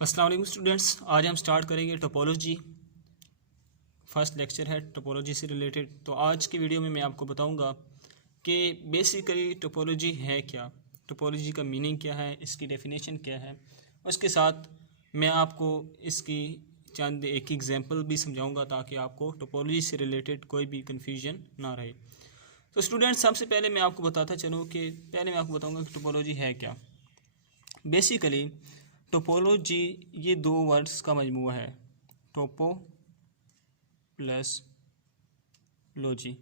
अस्सलाम वालेकुम स्टूडेंट्स, आज हम स्टार्ट करेंगे टोपोलॉजी। फर्स्ट लेक्चर है टोपोलॉजी से रिलेटेड। तो आज की वीडियो में मैं आपको बताऊंगा कि बेसिकली टोपोलॉजी है क्या, टोपोलॉजी का मीनिंग क्या है, इसकी डेफिनेशन क्या है। उसके साथ मैं आपको इसकी चंद एक एग्जांपल भी समझाऊंगा ताकि आपको टोपोलॉजी से रिलेटेड कोई भी कन्फ्यूजन ना रहे। तो स्टूडेंट्स, सबसे पहले मैं आपको बताता चलूँ कि पहले मैं आपको बताऊँगा कि टोपोलॉजी है क्या। बेसिकली टोपोलॉजी ये दो वर्ड्स का मजमूआ है, टोपो प्लस लॉजी।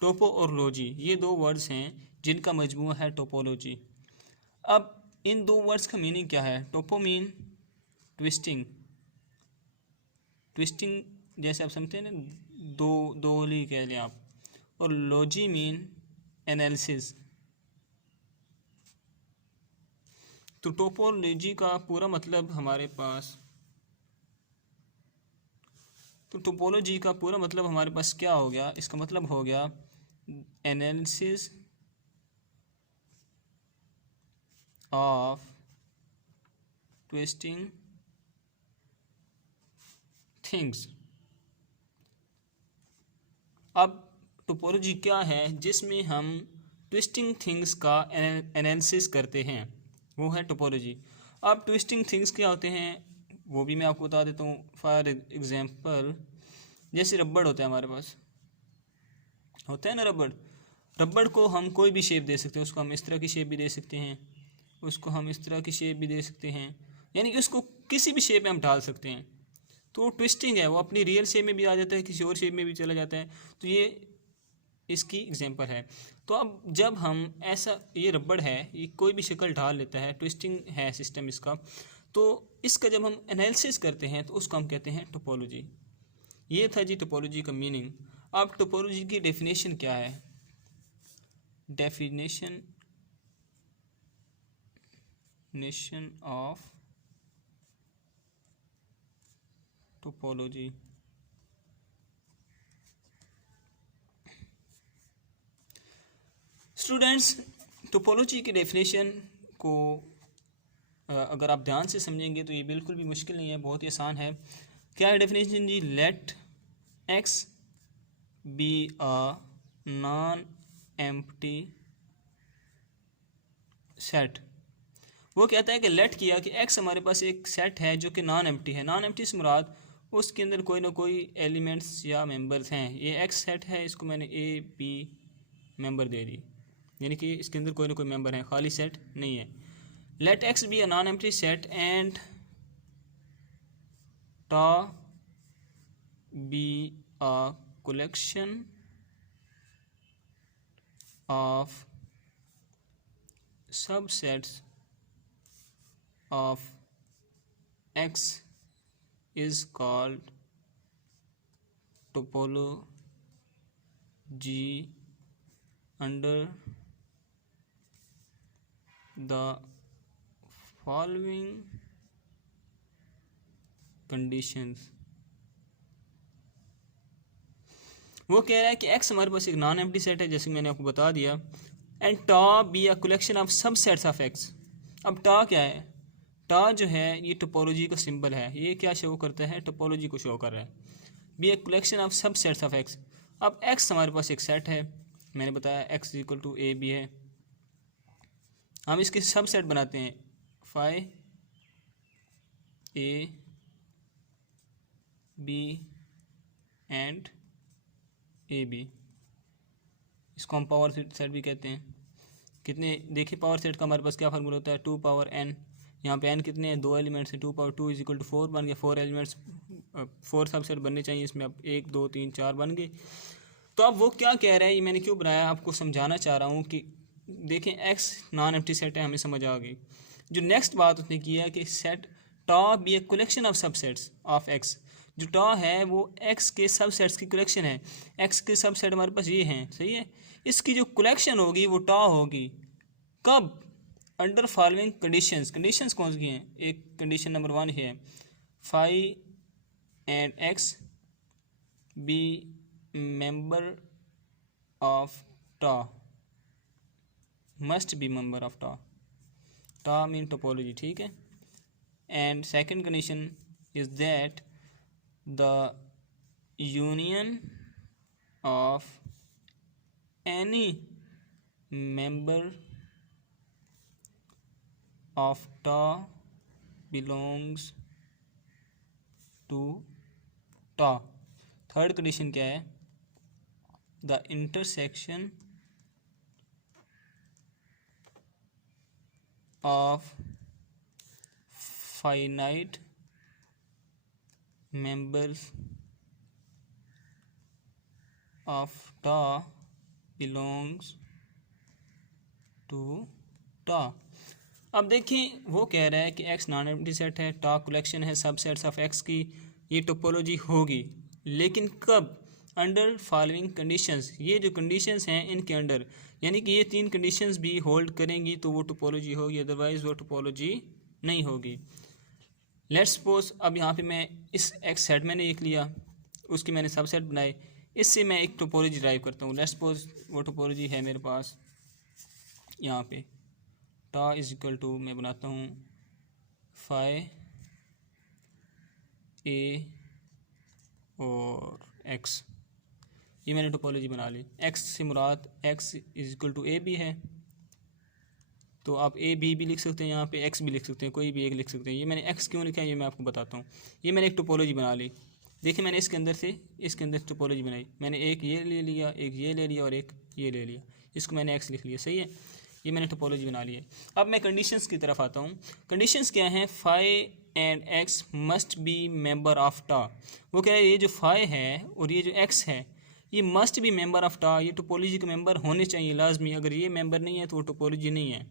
टोपो और लॉजी ये दो वर्ड्स हैं जिनका मजमूआ है टोपोलॉजी। अब इन दो वर्ड्स का मीनिंग क्या है। टोपो मीन ट्विस्टिंग, ट्विस्टिंग जैसे आप समझते हैं ना, दोली कह लें आप। और लॉजी मीन एनालिसिस। तो टोपोलॉजी का पूरा मतलब हमारे पास क्या हो गया। इसका मतलब हो गया एनालिसिस ऑफ ट्विस्टिंग थिंग्स। अब टोपोलॉजी क्या है जिसमें हम ट्विस्टिंग थिंग्स का एनालिसिस करते हैं, वो है टोपोलॉजी। अब ट्विस्टिंग थिंग्स क्या होते हैं वो भी मैं आपको बता देता हूँ। फॉर एग्जांपल जैसे रबड़ होता है, हमारे पास होता है ना रबड़। रबड़ को हम कोई भी शेप दे सकते हैं, उसको हम इस तरह की शेप भी दे सकते हैं, उसको हम इस तरह की शेप भी दे सकते हैं, यानी कि उसको किसी भी शेप में हम ढाल सकते हैं। तो ट्विस्टिंग है, वो अपनी रियल शेप में भी आ जाता है, किसी और शेप में भी चला जाता है। तो ये इसकी एग्जांपल है। तो अब जब हम ऐसा, ये रबड़ है, ये कोई भी शक्ल ढाल लेता है, ट्विस्टिंग है सिस्टम इसका। तो इसका जब हम एनालिसिस करते हैं तो उसको हम कहते हैं टोपोलॉजी। ये था जी टोपोलॉजी का मीनिंग। अब टोपोलॉजी की डेफिनेशन क्या है। Definition of topology. Students, topology की डेफिनेशन को अगर आप ध्यान से समझेंगे तो ये बिल्कुल भी मुश्किल नहीं है, बहुत ही आसान है। क्या है डेफिनेशन जी। Let X be a non empty set. वो कहता है कि लेट किया कि एक्स हमारे पास एक सेट है जो कि नॉन एम्प्टी है। नॉन एम्प्टी से मुराद उसके अंदर कोई ना कोई एलिमेंट्स या मेंबर्स हैं। ये एक्स सेट है, इसको मैंने ए बी मेंबर दे दी, यानी कि इसके अंदर कोई ना कोई मेंबर है, खाली सेट नहीं है। Let X be a non empty set and tau be a collection of subsets of X is called topology under the following conditions। वो कह रहा है कि एक्स हमारे पास एक नॉन एम्प्टी सेट है, जैसे मैंने आपको बता दिया, and tau be a collection of subsets of X. अब टा क्या है। टा जो है ये टोपोलॉजी का सिंबल है, ये क्या शो करता है, टोपोलॉजी को शो कर रहा है। B a collection of subsets of X. अब एक्स हमारे पास एक सेट है, मैंने बताया X equal to A B है। हम इसके सब सेट बनाते हैं, phi A B and A B. इसको हम पावर सेट भी कहते हैं। कितने देखिए, पावर सेट का हमारे पास क्या फार्मूला होता है, 2 पावर n। यहाँ पे n कितने हैं, 2 एलिमेंट्स हैं, 2 पावर 2 इज इक्वल टू 4 बन गया। 4 एलिमेंट्स, 4 सबसेट बनने चाहिए इसमें। अब 1 2 3 4 बन गए। तो अब वो क्या कह रहा है, ये मैंने क्यों बनाया, आपको समझाना चाह रहा हूँ कि देखें x नॉन एम्प्टी सेट है, हमें समझ आ गई। जो नेक्स्ट बात उसने की है कि set tau be a collection of subsets of x। जो टा है वो x के सबसेट्स की कलेक्शन है। x के सबसेट हमारे पास ये हैं, सही है। इसकी जो कलेक्शन होगी वो टा होगी। कब, अंडर फॉलोइंग कंडीशंस। कंडीशंस कौन सी हैं, एक कंडीशन नंबर 1 है, phi and X be member of tau, must be member of tau. Tau mean topology, ठीक है। and second condition is that the union of any member of TA belongs to TA. Third condition क्या है? The intersection of finite members of TA belongs to TA. अब देखें वो कह रहा है कि X नॉन एम्प्टी सेट है, TA कलेक्शन है सबसेट्स ऑफ X की, ये टोपोलॉजी होगी, लेकिन कब? Under following conditions. ये जो कंडीशंस हैं इनके अंडर, यानी कि ये तीन कंडीशंस भी होल्ड करेंगी तो वो टोपोलॉजी होगी, अदरवाइज वो टोपोलॉजी नहीं होगी। लेट्स सपोज अब यहाँ पे मैं इस X सेट मैंने एक लिया, उसकी मैंने सबसेट बनाए, इससे मैं एक टोपोलॉजी ड्राइव करता हूँ। लेट्स सपोज वो टोपोलॉजी है मेरे पास यहाँ पे, टा इज इक्वल टू मैं बनाता हूँ फाई ए और एक्स, ये मैंने टोपोलॉजी बना ली। एक्स से मुराद X is equal to A B है, तो आप ए बी भी लिख सकते हैं, यहाँ पे एक्स भी लिख सकते हैं, कोई भी एक लिख सकते हैं। ये मैंने एक्स क्यों लिखा है ये मैं आपको बताता हूँ। ये मैंने एक टोपोलॉजी बना ली, देखिए मैंने इसके अंदर से इसके अंदर टोपोलॉजी बनाई, मैंने एक ये ले लिया, एक ये ले लिया और एक ये ले लिया, इसको मैंने एक्स लिख लिया, सही है। ये मैंने टोपोलॉजी बना ली है। अब मैं कंडीशंस की तरफ आता हूँ। कंडीशंस क्या हैं? Phi and X must be member of tau. वो कह रहे हैं ये जो फाई है और ये जो एक्स है ये मस्ट बी मेंबर ऑफ टा, ये टोपोलॉजी के मेंबर होने चाहिए लाजमी, अगर ये मेंबर नहीं है तो वो टोपोलॉजी नहीं है।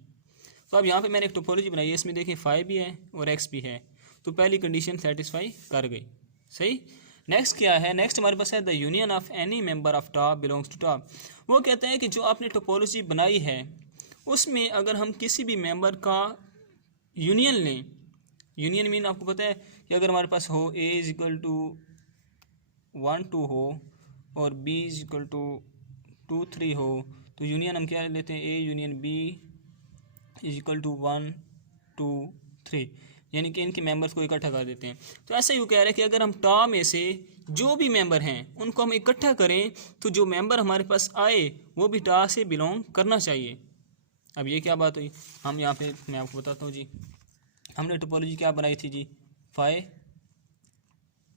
तो अब यहाँ पे मैंने एक टोपोलॉजी बनाई है, इसमें देखिए फाई भी है और एक्स भी है, तो पहली कंडीशन सेटिस्फाई कर गई, सही। नेक्स्ट क्या है? नेक्स्ट हमारे पास है the union of any member of टा बिलोंग्स टू टा। वो कहते हैं कि जो आपने टोपोलॉजी बनाई है उसमें अगर हम किसी भी मेंबर का यूनियन लें, यूनियन मीन आपको पता है कि अगर हमारे पास हो ए इज इक्वल टू 1 2 हो और बी इज इक्वल टू 2 3 हो, तो यूनियन हम क्या लेते हैं? A union B is equal to 1 2 3, यानी कि इनके मेंबर्स को इकट्ठा कर देते हैं। तो ऐसा ही कह रहा है कि अगर हम टा में से जो भी मेंबर हैं उनको हम इकट्ठा करें तो जो मेंबर हमारे पास आए वो भी टा से बिलोंग करना चाहिए। अब ये क्या बात हुई? हम यहाँ पे मैं आपको बताता हूँ जी, हमने टोपोलॉजी क्या बनाई थी जी? फाई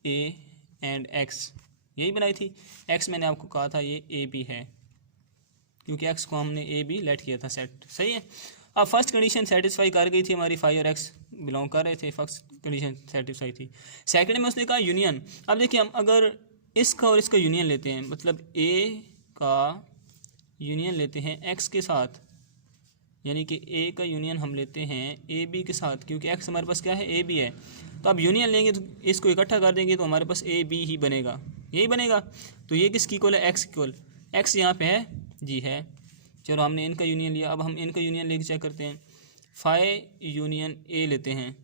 ए एंड एक्स, यही बनाई थी। एक्स मैंने आपको कहा था ये ए बी है, क्योंकि एक्स को हमने ए बी लेट किया था सेट, सही है। अब फर्स्ट कंडीशन सेटिस्फाई कर गई थी हमारी, फाई और एक्स बिलोंग कर रहे थे, फर्स्ट कंडीशन सेटिस्फाई थी। सेकंड में उसने कहा यूनियन। अब देखिए हम अगर इसका और इसका यूनियन लेते हैं, मतलब ए का यूनियन लेते हैं एक्स के साथ, यानी कि ए का यूनियन हम लेते हैं ए बी के साथ, क्योंकि एक्स हमारे पास क्या है? ए बी है। तो अब यूनियन लेंगे तो इसको इकट्ठा कर देंगे तो हमारे पास ए बी ही बनेगा, यही बनेगा। तो ये किसकी इक्वल है? एक्स इक्वल, एक्स यहाँ पे है जी है। चलो हमने इनका यूनियन लिया, अब हम इनका यूनियन लेके चेक करते हैं। फाई यूनियन ए लेते हैं,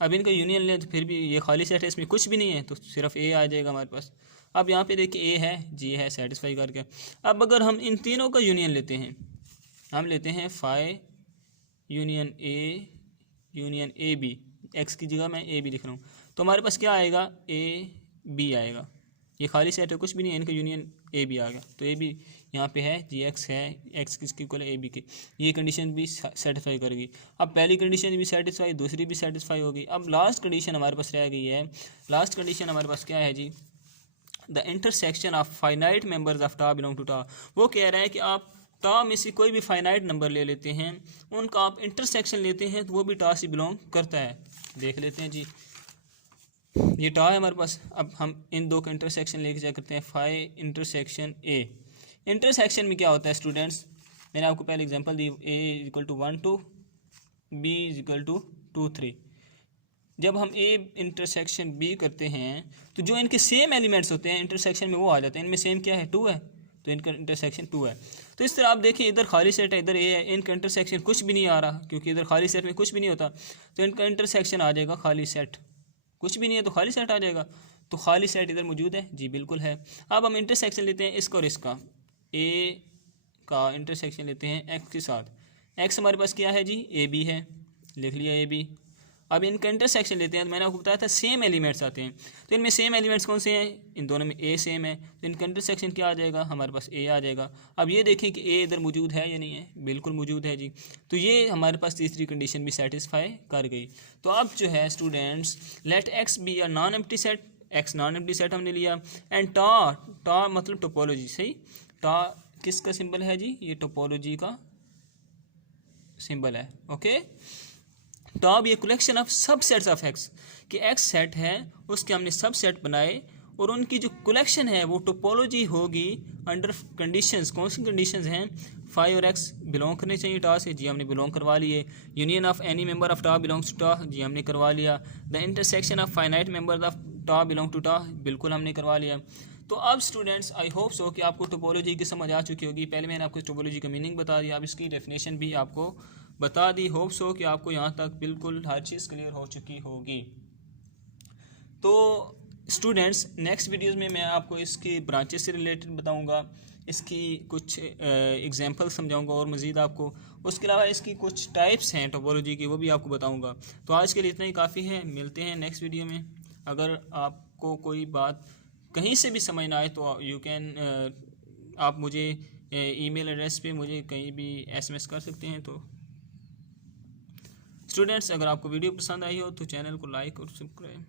अब इनका यूनियन लें तो फिर भी ये खाली सेट है, इसमें कुछ भी नहीं है, तो सिर्फ ए आ जाएगा हमारे पास। अब यहाँ पे देखिए ए है जी है, सेटिस्फाई करके। अब अगर हम इन तीनों का यूनियन लेते हैं, हम लेते हैं phi union A B, X की जगह मैं ए बी लिख रहा हूँ, तो हमारे पास क्या आएगा? ए बी आएगा। ये खाली सेट है, कुछ भी नहीं है, इनका यूनियन ए बी आ गया, तो ए बी यहाँ पे है जी, एक्स है, एक्स किसकी इक्वल है? ए बी के। ये कंडीशन भी सेटिस्फाई करेगी। अब पहली कंडीशन भी सेटिस्फाई, दूसरी भी सेटिस्फाई होगी। अब लास्ट कंडीशन हमारे पास रह गई है। लास्ट कंडीशन हमारे पास क्या है जी? The intersection of finite members of tau belong to tau. वो कह रहा है कि आप टा में से कोई भी फाइनाइट नंबर ले लेते हैं, उनका आप इंटरसेक्शन लेते हैं तो वो भी टा से बिलोंग करता है। देख लेते हैं जी, ये टा है हमारे पास। अब हम इन दो का इंटरसेक्शन लेके क्या करते हैं? Phi intersection A. इंटरसेक्शन में क्या होता है स्टूडेंट्स? मैंने आपको पहले एग्जांपल दी, A is equal to 1 2, B is equal to 2 3। जब हम ए इंटरसेक्शन बी करते हैं तो जो इनके सेम एलिमेंट्स होते हैं इंटरसेक्शन में वो आ जाते हैं। इनमें सेम क्या है? 2 है, तो इनका इंटरसेक्शन 2 है। तो इस तरह आप देखिए, इधर खाली सेट है, इधर ए है, इनका इंटरसेक्शन कुछ भी नहीं आ रहा, क्योंकि इधर खाली सेट में कुछ भी नहीं होता, तो इनका इंटरसेक्शन आ जाएगा खाली सेट। कुछ भी नहीं है तो खाली सेट आ जाएगा, तो खाली सेट इधर मौजूद है जी, बिल्कुल है। अब हम इंटरसेक्शन लेते हैं इसका और इसका, ए का इंटरसेक्शन लेते हैं एक्स के साथ। एक्स हमारे पास क्या है जी? ए बी है, लिख लिया ए बी। अब इनका इंटरसेक्शन लेते हैं तो मैंने आपको बताया था सेम एलिमेंट्स आते हैं, तो इनमें सेम एलिमेंट्स कौन से हैं, इन दोनों में ए सेम है, तो इनका इंटरसेक्शन क्या आ जाएगा, हमारे पास ए आ जाएगा। अब ये देखें कि ए इधर मौजूद है या नहीं है, बिल्कुल मौजूद है जी, तो ये हमारे पास तीसरी कंडीशन भी सेटिस्फाई कर गई। तो अब जो है students, let X be a non empty set, X non empty set हमने लिया, एंड टा मतलब टोपोलॉजी, सही, टा किसका सिंबल है जी, ये टोपोलॉजी का सिंबल है, ओके। तो अब ये collection of subsets of x, कि एक्स सेट है उसके हमने सबसेट बनाए और उनकी जो कलेक्शन है वो टोपोलॉजी होगी अंडर कंडीशंस, कौन सी कंडीशंस हैं, फाइव और एक्स बिलोंग करने चाहिए टा से, जी हमने बिलोंग करवा लिए, union of any member of टा बिलोंग्स टू टा, जी हमने करवा लिया, the intersection of finite member of tau belong to टा, बिल्कुल हमने करवा लिया। तो अब स्टूडेंट्स आई होप सो कि आपको टोपोलॉजी की समझ आ चुकी होगी। पहले मैंने आपको टोपोलॉजी का मीनिंग बता दिया, अब इसकी डेफिनेशन भी आपको बता दी। होप सो कि आपको यहाँ तक बिल्कुल हर चीज़ क्लियर हो चुकी होगी। तो स्टूडेंट्स नेक्स्ट वीडियोज़ में मैं आपको इसकी ब्रांचेस से रिलेटेड बताऊँगा, इसकी कुछ एग्जांपल समझाऊंगा और मज़ीद आपको, उसके अलावा इसकी कुछ टाइप्स हैं टोपोलॉजी की वो भी आपको बताऊंगा। तो आज के लिए इतना ही काफ़ी है, मिलते हैं नेक्स्ट वीडियो में। अगर आपको कोई बात कहीं से भी समझ ना आए तो यू कैन आप मुझे ईमेल एड्रेस पे मुझे कहीं भी SMS कर सकते हैं। तो स्टूडेंट्स अगर आपको वीडियो पसंद आई हो तो चैनल को लाइक और सब्सक्राइब